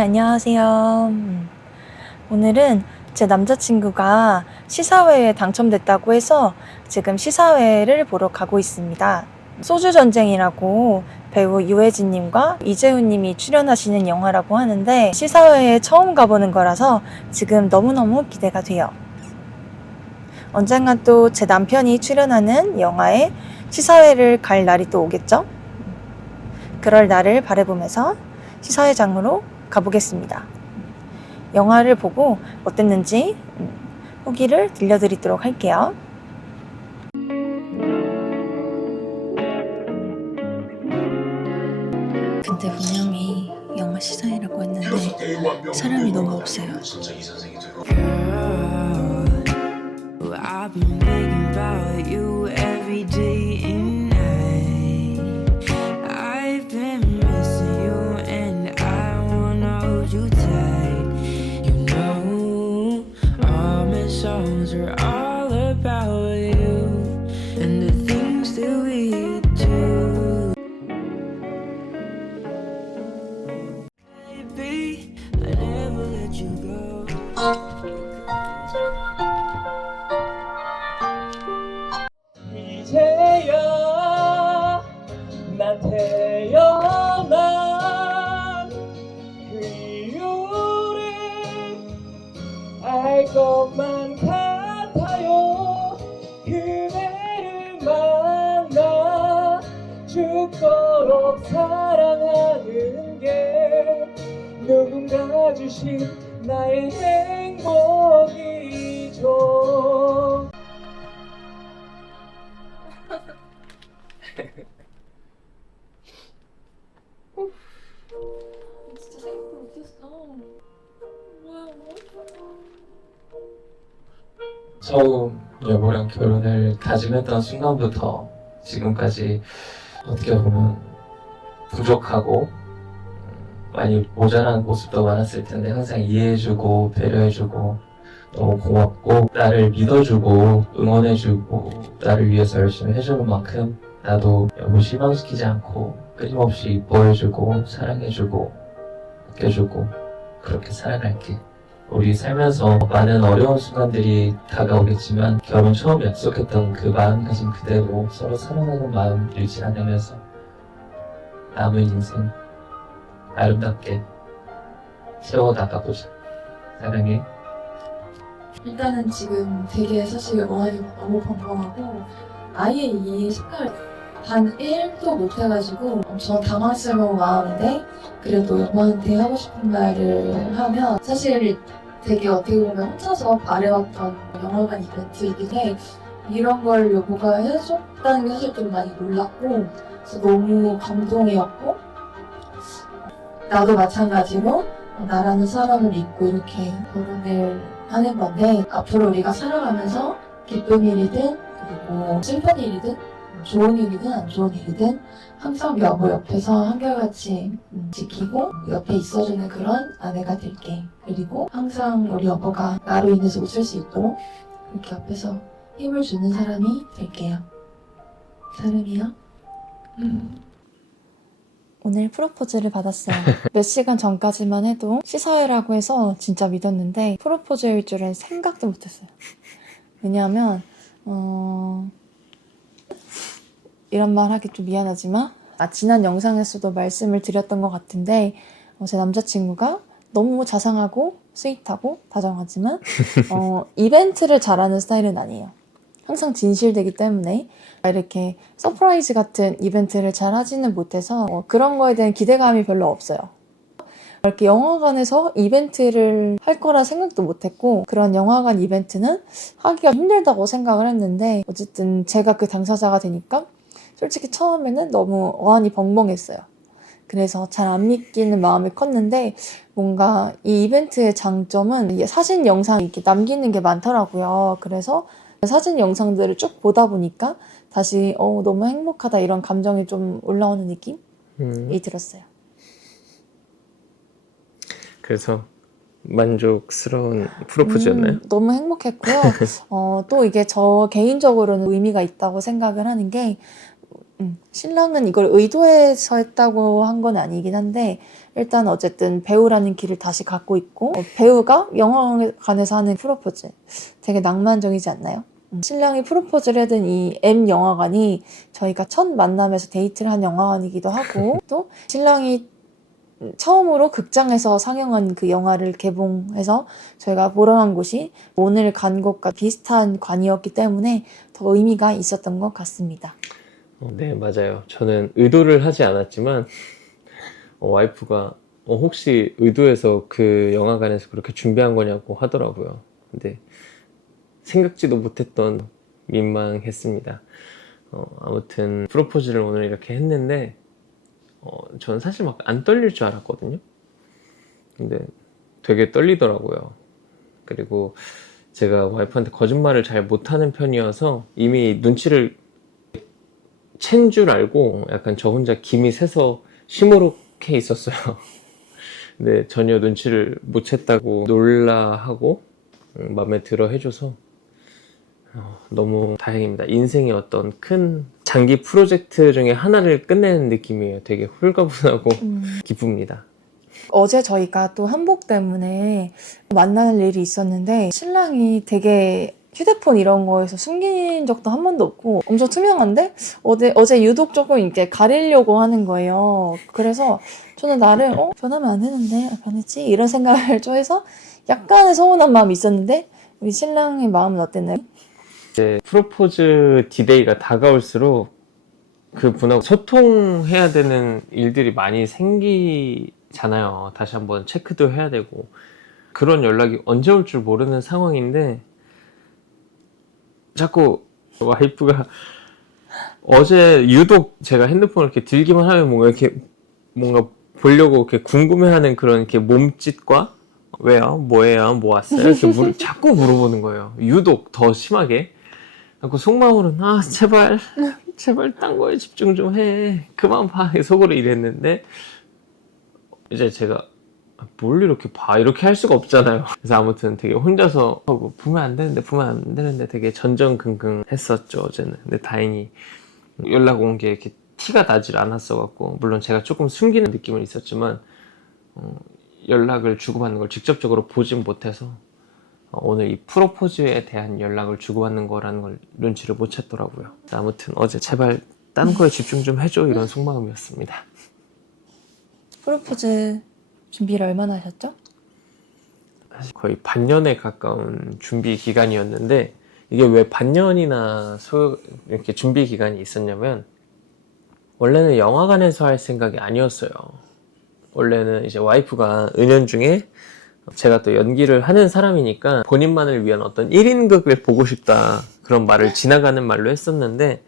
네, 안녕하세요. 오늘은 제 남자친구가 시사회에 당첨됐다고 해서 지금 시사회를 보러 가고 있습니다. 소주전쟁이라고 배우 유해진님과 이재훈님이 출연하시는 영화라고 하는데 시사회에 처음 가보는 거라서 지금 너무너무 기대가 돼요. 언젠간 또 제 남편이 출연하는 영화에 시사회를 갈 날이 또 오겠죠? 그럴 날을 바라보면서 시사회장으로 가보겠습니다. 영화를 보고 어땠는지 후기를 들려드리도록 할게요. 근데 분명히 영화 시사회라고 했는데 사람이 너무 없어요. I've been thinking about you every day and night. I've been missing you and I wanna hold you tight. You know, all my songs are all about you and the things that we do. Baby, I never let you go. 이제야 난 태어난 그 이유를 알 것만 같아요. 그대를 만나 죽도록 사랑하는 게 누군가 주신 나의 행복이죠. 진짜 생각 못했어. 뭐야, 처음 여보랑 결혼을 다짐했던 순간부터 지금까지 어떻게 보면 부족하고 많이 모자란 모습도 많았을 텐데 항상 이해해주고 배려해주고 너무 고맙고 나를 믿어주고 응원해주고 나를 위해서 열심히 해주는 만큼 나도 여보 실망시키지 않고 끊임없이 이뻐해주고 사랑해주고 아껴주고 그렇게 살아갈게. 우리 살면서 많은 어려운 순간들이 다가오겠지만 결혼 처음 약속했던 그 마음가짐 그대로 서로 사랑하는 마음 잃지 않으면서 남은 인생 아름답게 세워나가보자. 사랑해. 일단은 지금 되게 사실 원하기가 너무 번번하고 아예 이 생각을 단 1도 못해가지고 엄청 당황스러운 마음인데 그래도 여보한테 하고 싶은 말을 하면 사실 되게 어떻게 보면 혼자서 바래왔던 영화관 이벤트이긴 해. 이런 걸 여보가 해줬다는 게 사실 좀 많이 놀랐고 그래서 너무 감동이었고 나도 마찬가지로 나라는 사람을 믿고 이렇게 결혼을 하는 건데 앞으로 우리가 살아가면서 기쁜 일이든 그리고 슬픈 일이든 좋은 일이든 안 좋은 일이든 항상 여보 옆에서 한결같이 지키고 옆에 있어주는 그런 아내가 될게. 그리고 항상 우리 여보가 나로 인해서 웃을 수 있도록 이렇게 옆에서 힘을 주는 사람이 될게요. 사랑해요. 오늘 프로포즈를 받았어요. 몇 시간 전까지만 해도 시사회라고 해서 진짜 믿었는데 프로포즈일 줄은 생각도 못했어요. 왜냐하면 이런 말 하기 좀 미안하지만 지난 영상에서도 말씀을 드렸던 것 같은데 제 남자친구가 너무 자상하고 스윗하고 다정하지만 이벤트를 잘하는 스타일은 아니에요. 항상 진실되기 때문에 이렇게 서프라이즈 같은 이벤트를 잘 하지는 못해서 그런 거에 대한 기대감이 별로 없어요. 이렇게 영화관에서 이벤트를 할 거라 생각도 못했고 그런 영화관 이벤트는 하기가 힘들다고 생각을 했는데 어쨌든 제가 그 당사자가 되니까 솔직히 처음에는 너무 어안이 벙벙했어요. 그래서 잘 안 믿기는 마음이 컸는데 뭔가 이 이벤트의 장점은 이게 사진 영상 이렇게 남기는 게 많더라고요. 그래서 사진 영상들을 쭉 보다 보니까 다시 너무 행복하다 이런 감정이 좀 올라오는 느낌이 들었어요. 그래서 만족스러운 프로포즈였나요? 너무 행복했고요. 또 이게 저 개인적으로는 의미가 있다고 생각을 하는 게 신랑은 이걸 의도해서 했다고 한 건 아니긴 한데 일단 어쨌든 배우라는 길을 다시 갖고 있고 배우가 영화관에서 하는 프로포즈 되게 낭만적이지 않나요? 신랑이 프로포즈를 하던 이 M 영화관이 저희가 첫 만남에서 데이트를 한 영화관이기도 하고 또 신랑이 처음으로 극장에서 상영한 그 영화를 개봉해서 저희가 보러 간 곳이 오늘 간 곳과 비슷한 관이었기 때문에 더 의미가 있었던 것 같습니다. 네, 맞아요. 저는 의도를 하지 않았지만 와이프가 혹시 의도해서 그 영화관에서 그렇게 준비한 거냐고 하더라고요. 근데 생각지도 못했던 민망했습니다. 아무튼 프로포즈를 오늘 이렇게 했는데 저는 사실 막 안 떨릴 줄 알았거든요. 근데 되게 떨리더라고요. 그리고 제가 와이프한테 거짓말을 잘 못하는 편이어서 이미 눈치를 챈 줄 알고 약간 저 혼자 김이 새서 시무룩해 있었어요. 근데 전혀 눈치를 못 챘다고 놀라하고 마음에 들어 해줘서 너무 다행입니다. 인생의 어떤 큰 장기 프로젝트 중에 하나를 끝내는 느낌이에요. 되게 홀가분하고 기쁩니다. 어제 저희가 또 한복 때문에 만나는 일이 있었는데 신랑이 되게 휴대폰 이런 거에서 숨긴 적도 한 번도 없고 엄청 투명한데 어제 유독 조금 이렇게 가리려고 하는 거예요. 그래서 저는 나를 변하면 안 되는데 변했지? 이런 생각을 좀 해서 약간의 서운한 마음이 있었는데 우리 신랑의 마음은 어땠나요? 이제 프로포즈 디데이가 다가올수록 그분하고 소통해야 되는 일들이 많이 생기잖아요. 다시 한번 체크도 해야 되고 그런 연락이 언제 올 줄 모르는 상황인데 자꾸 와이프가 어제 유독 제가 핸드폰을 이렇게 들기만 하면 뭔가 보려고 이렇게 궁금해하는 그런 이렇게 몸짓과 왜요? 뭐예요? 뭐 왔어요? 이렇게 자꾸 물어보는 거예요. 유독 더 심하게. 자꾸 속마음으로는 제발 딴 거에 집중 좀 해. 그만 봐. 속으로 이랬는데 이제 제가 뭘 이렇게 봐. 이렇게 할 수가 없잖아요. 그래서 아무튼 되게 혼자서 보면 안 되는데 되게 전전긍긍 했었죠, 어제는. 근데 다행히 연락 온 게 이렇게 티가 나질 않았어갖고 물론 제가 조금 숨기는 느낌은 있었지만 연락을 주고받는 걸 직접적으로 보진 못해서 오늘 이 프로포즈에 대한 연락을 주고받는 거라는 걸 눈치를 못 챘더라고요. 아무튼 어제 제발 딴 거에 집중 좀 해줘 이런 속마음이었습니다. 프로포즈 준비를 얼마나 하셨죠? 거의 반년에 가까운 준비 기간이었는데 이게 왜 반년이나 이렇게 준비 기간이 있었냐면 원래는 영화관에서 할 생각이 아니었어요. 원래는 이제 와이프가 은연중에 제가 또 연기를 하는 사람이니까 본인만을 위한 어떤 1인극을 보고 싶다 그런 말을 지나가는 말로 했었는데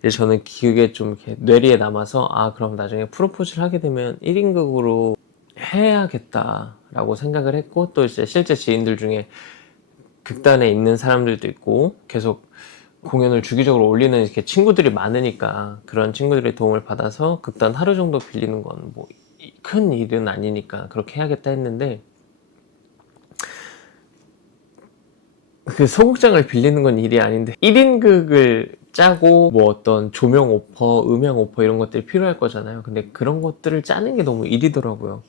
이제 저는 그게 좀 이렇게 뇌리에 남아서 그럼 나중에 프로포즈를 하게 되면 1인극으로 해야겠다라고 생각을 했고 또 이제 실제 지인들 중에 극단에 있는 사람들도 있고 계속 공연을 주기적으로 올리는 이렇게 친구들이 많으니까 그런 친구들의 도움을 받아서 극단 하루 정도 빌리는 건 뭐 큰 일은 아니니까 그렇게 해야겠다 했는데 그 소극장을 빌리는 건 일이 아닌데 1인극을 짜고 뭐 어떤 조명 오퍼, 음향 오퍼 이런 것들이 필요할 거잖아요. 근데 그런 것들을 짜는 게 너무 일이더라고요.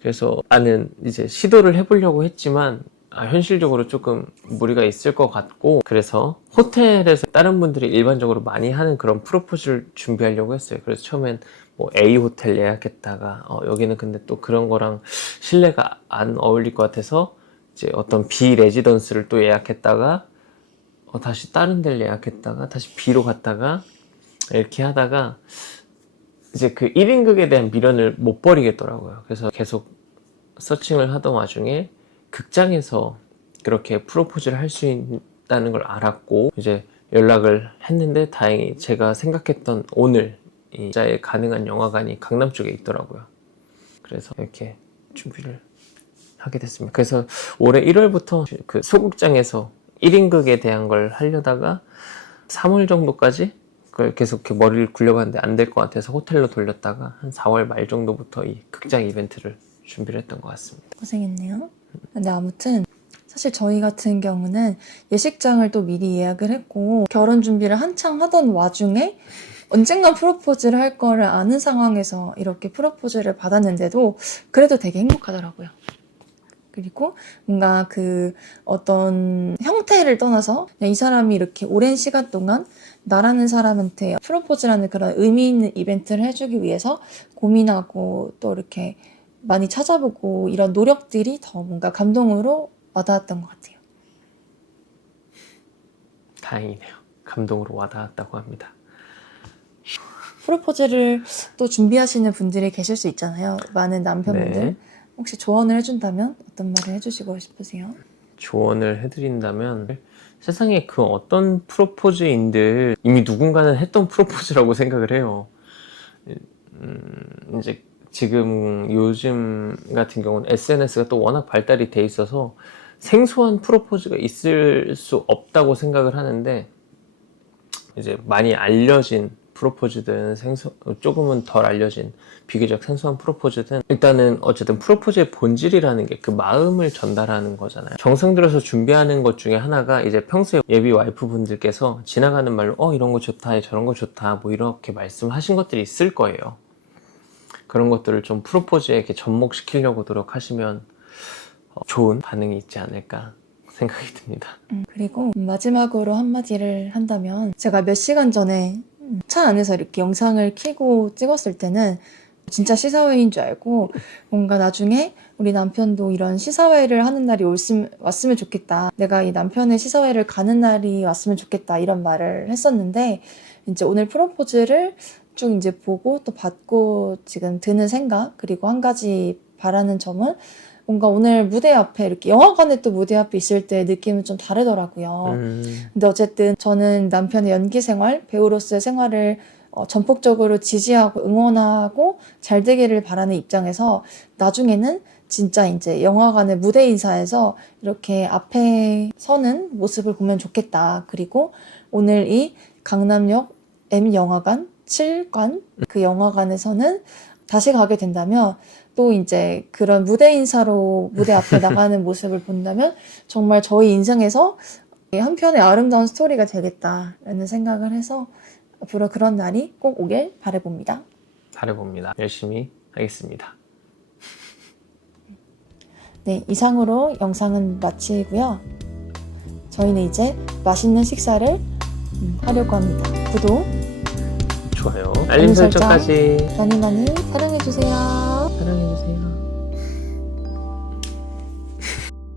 그래서 나는 이제 시도를 해보려고 했지만 현실적으로 조금 무리가 있을 것 같고 그래서 호텔에서 다른 분들이 일반적으로 많이 하는 그런 프로포즈를 준비하려고 했어요. 그래서 처음엔 뭐 A 호텔 예약했다가 여기는 근데 또 그런 거랑 실내가 안 어울릴 것 같아서 이제 어떤 B 레지던스를 또 예약했다가 다시 다른 데를 예약했다가 다시 B로 갔다가 이렇게 하다가 이제 그 1인극에 대한 미련을 못 버리겠더라고요. 그래서 계속 서칭을 하던 와중에 극장에서 그렇게 프로포즈를 할 수 있다는 걸 알았고 이제 연락을 했는데 다행히 제가 생각했던 오늘 이 자에 가능한 영화관이 강남 쪽에 있더라고요. 그래서 이렇게 준비를 하게 됐습니다. 그래서 올해 1월부터 그 소극장에서 1인극에 대한 걸 하려다가 3월 정도까지 그걸 계속 이렇게 머리를 굴려봤는데 안 될 것 같아서 호텔로 돌렸다가 한 4월 말 정도부터 이 극장 이벤트를 준비를 했던 것 같습니다. 고생했네요. 근데 아무튼 사실 저희 같은 경우는 예식장을 또 미리 예약을 했고 결혼 준비를 한창 하던 와중에 언젠간 프로포즈를 할 거를 아는 상황에서 이렇게 프로포즈를 받았는데도 그래도 되게 행복하더라고요. 그리고 뭔가 그 어떤 형태를 떠나서 그냥 이 사람이 이렇게 오랜 시간 동안 나라는 사람한테 프로포즈라는 그런 의미 있는 이벤트를 해주기 위해서 고민하고 또 이렇게 많이 찾아보고 이런 노력들이 더 뭔가 감동으로 와닿았던 것 같아요. 다행이네요. 감동으로 와닿았다고 합니다. 프로포즈를 또 준비하시는 분들이 계실 수 있잖아요. 많은 남편분들. 네. 혹시 조언을 해준다면 어떤 말을 해주시고 싶으세요? 조언을 해드린다면 세상에 그 어떤 프로포즈인들 이미 누군가는 했던 프로포즈라고 생각을 해요. 이제 지금 요즘 같은 경우는 SNS가 또 워낙 발달이 돼 있어서 생소한 프로포즈가 있을 수 없다고 생각을 하는데 이제 많이 알려진 프로포즈든 조금은 덜 알려진 비교적 생소한 프로포즈든 일단은 어쨌든 프로포즈의 본질이라는 게 그 마음을 전달하는 거잖아요. 정성 들여서 준비하는 것 중에 하나가 이제 평소에 예비 와이프분들께서 지나가는 말로 이런 거 좋다, 저런 거 좋다 뭐 이렇게 말씀하신 것들이 있을 거예요. 그런 것들을 좀 프로포즈에 이렇게 접목시키려고 노력하시면 좋은 반응이 있지 않을까 생각이 듭니다. 그리고 마지막으로 한마디를 한다면 제가 몇 시간 전에 차 안에서 이렇게 영상을 켜고 찍었을 때는 진짜 시사회인 줄 알고 뭔가 나중에 우리 남편도 이런 시사회를 하는 날이 왔으면 좋겠다. 내가 이 남편의 시사회를 가는 날이 왔으면 좋겠다. 이런 말을 했었는데 이제 오늘 프로포즈를 쭉 이제 보고 또 받고 지금 드는 생각 그리고 한 가지 바라는 점은 뭔가 오늘 무대 앞에 이렇게 영화관에 또 무대 앞에 있을 때 느낌은 좀 다르더라고요. 근데 어쨌든 저는 남편의 연기 생활, 배우로서의 생활을 전폭적으로 지지하고 응원하고 잘 되기를 바라는 입장에서 나중에는 진짜 이제 영화관의 무대 인사에서 이렇게 앞에 서는 모습을 보면 좋겠다. 그리고 오늘 이 강남역 M영화관 7관 그 영화관에서는 다시 가게 된다면 또 이제 그런 무대 인사로 무대 앞에 나가는 모습을 본다면 정말 저희 인생에서 한편의 아름다운 스토리가 되겠다라는 생각을 해서 앞으로 그런 날이 꼭 오길 바라봅니다. 바라봅니다. 열심히 하겠습니다. 네, 이상으로 영상은 마치고요. 저희는 이제 맛있는 식사를 하려고 합니다. 구독, 좋아요. 알림 설정까지. 많이 많이 사랑해주세요.